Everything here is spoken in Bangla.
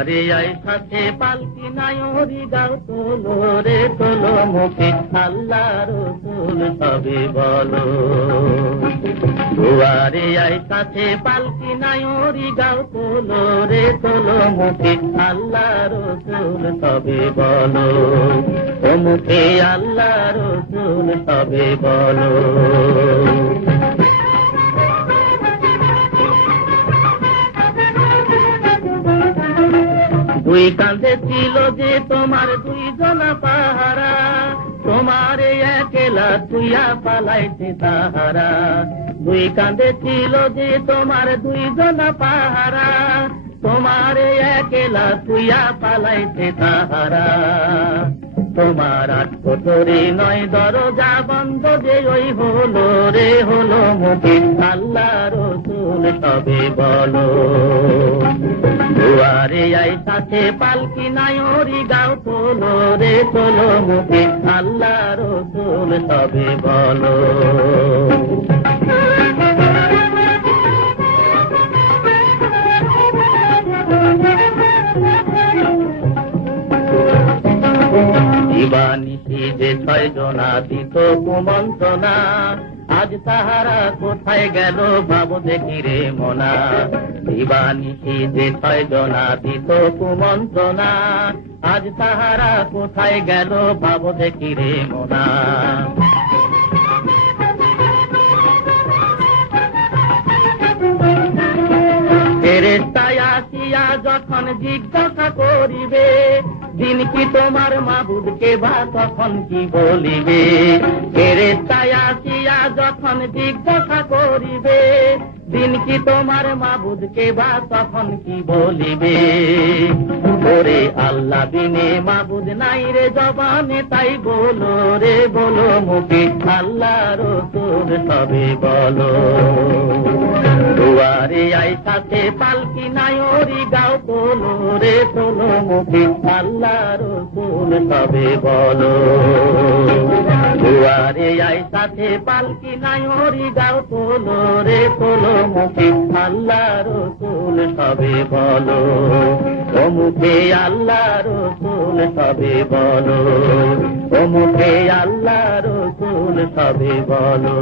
দুয়ারে আইসাছে পালকি নায়রি গাও তোলো রে তোলো মুখে আল্লাহ রসুল সবে বলো। দুয়ারে আইসাছে পালকি নায়রি গাও তোলো রে তোলো মুখে আল্লাহ রসুল সবে বলো। ও মুখে আল্লাহ রসুল সবে বলো। দুই কাঁধে ছিল যে তোমার দুইজনা পাহারা, তোমার একলা তুইয়া পালাইতে তাহারা। দুই কাঁধে ছিল যে তোমার দুইজনা পাহারা, তোমার একলা তুইয়া পালাইতে তাহারা। তোমার আট কোটরে নয় দরজা বন্ধ যে ওই হলো রে হলো মুখে আল্লাহ রসুল সবে বলো। দুয়ারে আইসাছে পালকি নায়রি গাও তোলো রে তোলো মুখে আল্লাহ রসুল সবে বলো। দিবানিশি যে 6 জনা দিত কুমন্ত্রণা, আজ তাহারা কোথায় গেল ভাব দেখি রে মনা। দিবানিশি যে 6 জনা দিত কুমন্ত্রণা, আজ তাহারা কোথায় গেল ভাব দেখি রে মনা। ফেরেশতায় আসিয়া যখন জিজ্ঞাসা করিবে, দিন কি তোমার মাবুদকে বা তখন কি বলিবে। ফেরেশতায় আসিয়া যখন জিজ্ঞাসা করিবে, দিন কি তোমার মাবুদকে বা তখন কি বলিবে। ওরে আল্লাহ বিনে মাবুদ নাই রে জবানে, তাই বলো রে বলো মুখে আল্লাহ রসুল সবে বলো। দুয়ারে আইসাছে পালকি নায়রি গাও তোলো রে তোলো মুখে আল্লাহ রসুল সবে বলো। দুয়ারে আইসাছে পালকি নায়রি গাও তোলো রে তোলো মুখে আল্লাহ রসুল সবে বলো। ও মুখে আল্লাহ রসুল সবে বলো। ও মুখে আল্লাহ রসুল সবে বলো।